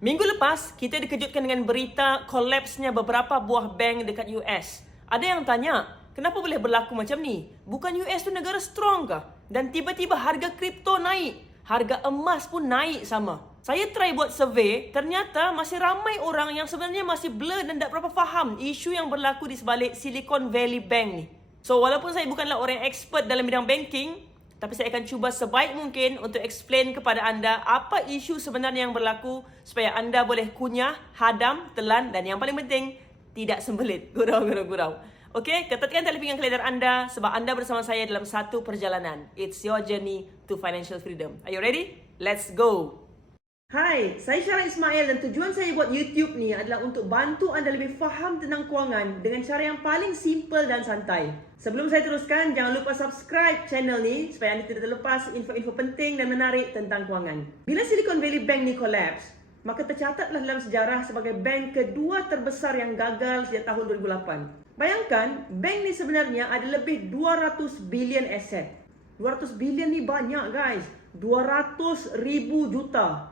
Minggu lepas, kita dikejutkan dengan berita kolapsnya beberapa buah bank dekat US. Ada yang tanya, kenapa boleh berlaku macam ni? Bukan US tu negara strong ke? Dan tiba-tiba harga kripto naik. Harga emas pun naik sama. Saya try buat survey, ternyata masih ramai orang yang sebenarnya masih blur dan tak berapa faham isu yang berlaku di sebalik Silicon Valley Bank ni. So, walaupun saya bukanlah orang yang expert dalam bidang banking, tapi saya akan cuba sebaik mungkin untuk explain kepada anda apa isu sebenarnya yang berlaku supaya anda boleh kunyah, hadam, telan dan yang paling penting, tidak sembelit. Gurau. Okey, ketatkan tali pinggang keledar anda sebab anda bersama saya dalam satu perjalanan. It's your journey to financial freedom. Are you ready? Let's go! Hai, saya Syarah Ismail dan tujuan saya buat YouTube ni adalah untuk bantu anda lebih faham tentang kewangan dengan cara yang paling simple dan santai. Sebelum saya teruskan, jangan lupa subscribe channel ni supaya anda tidak terlepas info-info penting dan menarik tentang kewangan. Bila Silicon Valley Bank ni collapse, maka tercatatlah dalam sejarah sebagai bank kedua terbesar yang gagal sejak tahun 2008. Bayangkan, bank ni sebenarnya ada lebih 200 bilion aset. 200 bilion ni banyak guys. 200 ribu juta.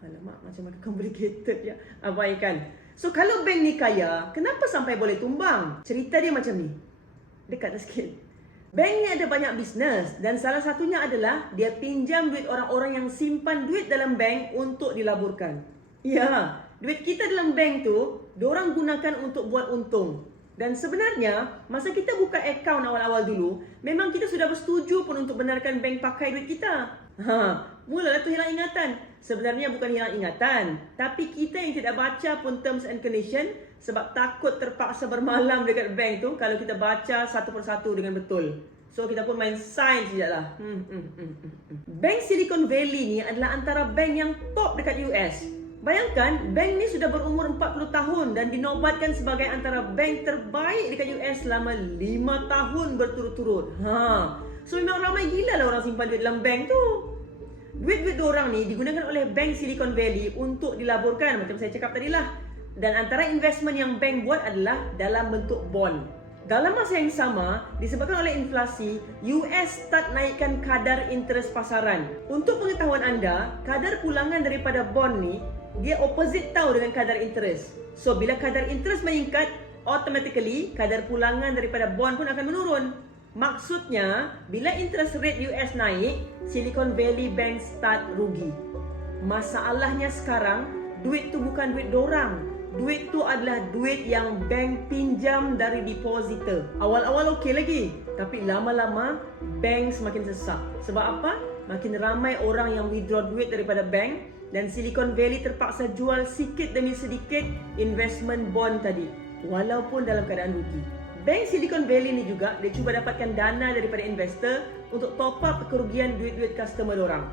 Alamak, macam complicated ya. Abaikan. So, kalau bank ni kaya, kenapa sampai boleh tumbang? Cerita dia macam ni. Dekat sikit. Bank ni ada banyak bisnes dan salah satunya adalah dia pinjam duit orang-orang yang simpan duit dalam bank untuk dilaburkan. Ya, duit kita dalam bank tu, diorang gunakan untuk buat untung. Dan sebenarnya, masa kita buka akaun awal-awal dulu, memang kita sudah bersetuju pun untuk benarkan bank pakai duit kita. Mulalah tu hilang ingatan. Sebenarnya bukan hilang ingatan, tapi kita yang tidak baca pun terms and condition sebab takut terpaksa bermalam dekat bank tu kalau kita baca satu persatu dengan betul. So kita pun main sign sajalah. Bank Silicon Valley ni adalah antara bank yang top dekat US. Bayangkan, bank ni sudah berumur 40 tahun dan dinobatkan sebagai antara bank terbaik dekat US selama 5 tahun berturut-turut. So memang ramai gila lah orang simpan duit dalam bank tu. Duit-duit diorang ni digunakan oleh Bank Silicon Valley untuk dilaburkan macam saya cakap tadi lah. Dan antara investment yang bank buat adalah dalam bentuk bond. Dalam masa yang sama, disebabkan oleh inflasi, US start naikkan kadar interest pasaran. Untuk pengetahuan anda, kadar pulangan daripada bond ni, dia opposite tau dengan kadar interest. So, bila kadar interest meningkat, automatically kadar pulangan daripada bond pun akan menurun. Maksudnya, bila interest rate US naik, Silicon Valley Bank start rugi. Masalahnya sekarang, duit tu bukan duit dorang. Duit tu adalah duit yang bank pinjam dari depositor. Awal-awal okey lagi, tapi lama-lama bank semakin sesak. Sebab apa? Makin ramai orang yang withdraw duit daripada bank dan Silicon Valley terpaksa jual sikit demi sedikit investment bond tadi, walaupun dalam keadaan rugi. Bank Silicon Valley ni juga dia cuba dapatkan dana daripada investor untuk top up kerugian duit-duit customer orang.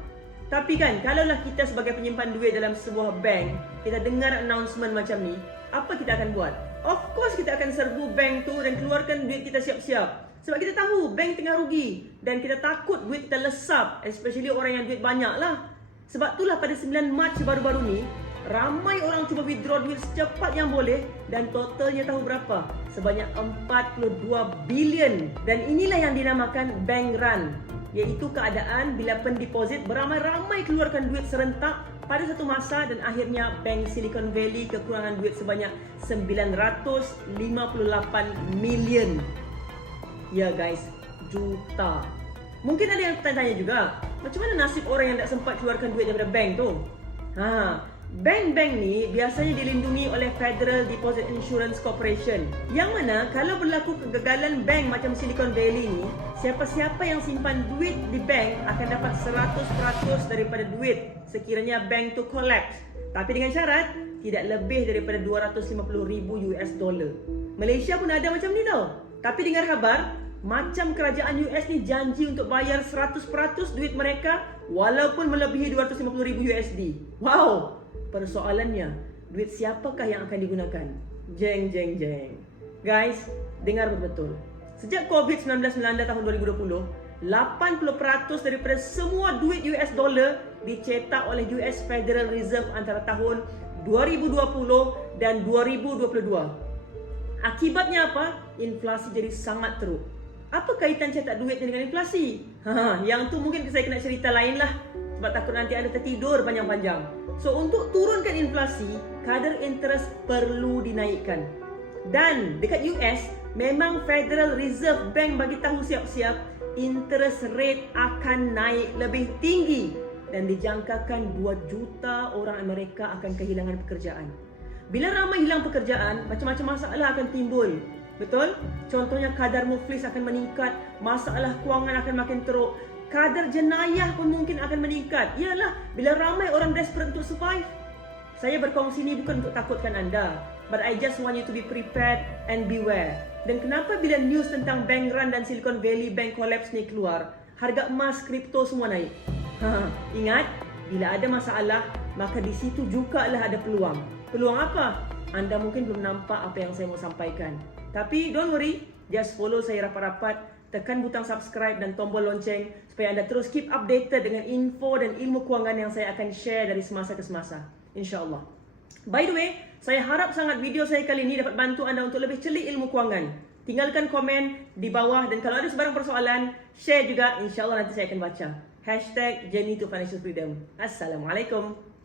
Tapi kan, kalaulah kita sebagai penyimpan duit dalam sebuah bank, kita dengar announcement macam ni, apa kita akan buat? Of course kita akan serbu bank tu dan keluarkan duit kita siap-siap. Sebab kita tahu bank tengah rugi dan kita takut duit kita lesap, especially orang yang duit banyak lah. Sebab itulah pada 9 Mac baru-baru ni, ramai orang cuba withdraw duit secepat yang boleh dan totalnya tahu berapa? Sebanyak 42 bilion. Dan inilah yang dinamakan bank run, iaitu keadaan bila pendeposit beramai-ramai keluarkan duit serentak pada satu masa dan akhirnya Bank Silicon Valley kekurangan duit sebanyak 958 million. Ya guys, juta. Mungkin ada yang tanya juga, macam mana nasib orang yang tak sempat keluarkan duit daripada bank tu? Bank-bank ni biasanya dilindungi oleh Federal Deposit Insurance Corporation. Yang mana kalau berlaku kegagalan bank macam Silicon Valley ni, siapa-siapa yang simpan duit di bank akan dapat 100% daripada duit sekiranya bank tu collapse. Tapi dengan syarat, tidak lebih daripada 250 ribu US dollar. Malaysia pun ada macam ni tau. Tapi dengar khabar, macam kerajaan US ni janji untuk bayar 100% duit mereka walaupun melebihi 250 ribu USD. Wow! Persoalannya, duit siapakah yang akan digunakan? Jeng. Guys, dengar betul. Sejak COVID-19 melanda tahun 2020, 80% daripada semua duit US dollar dicetak oleh US Federal Reserve antara tahun 2020 dan 2022. Akibatnya apa? Inflasi jadi sangat teruk. Apa kaitan cetak duit dengan inflasi? Yang tu mungkin saya kena cerita lain lah. Sebab takut nanti anda tertidur panjang-panjang. So untuk turunkan inflasi, kadar interest perlu dinaikkan. Dan dekat US, memang Federal Reserve Bank bagi tahu siap-siap interest rate akan naik lebih tinggi dan dijangkakan 2 juta orang Amerika akan kehilangan pekerjaan. Bila ramai hilang pekerjaan, macam-macam masalah akan timbul. Betul? Contohnya kadar muflis akan meningkat, masalah kewangan akan makin teruk, kadar jenayah pun mungkin akan meningkat. Iyalah, bila ramai orang desperate untuk survive. Saya berkongsi ini bukan untuk takutkan anda, but I just want you to be prepared and beware. Dan kenapa bila news tentang bank run dan Silicon Valley Bank collapse ni keluar, harga emas, kripto semua naik? Ingat, bila ada masalah, maka di situ juga lah ada peluang. Peluang apa? Anda mungkin belum nampak apa yang saya mau sampaikan. Tapi don't worry, just follow saya rapat-rapat, tekan butang subscribe dan tombol lonceng supaya anda terus keep updated dengan info dan ilmu kewangan yang saya akan share dari semasa ke semasa. InsyaAllah. By the way, saya harap sangat video saya kali ini dapat bantu anda untuk lebih celik ilmu kewangan. Tinggalkan komen di bawah dan kalau ada sebarang persoalan, share juga. InsyaAllah nanti saya akan baca. #JourneyToFinancialFreedom. Assalamualaikum.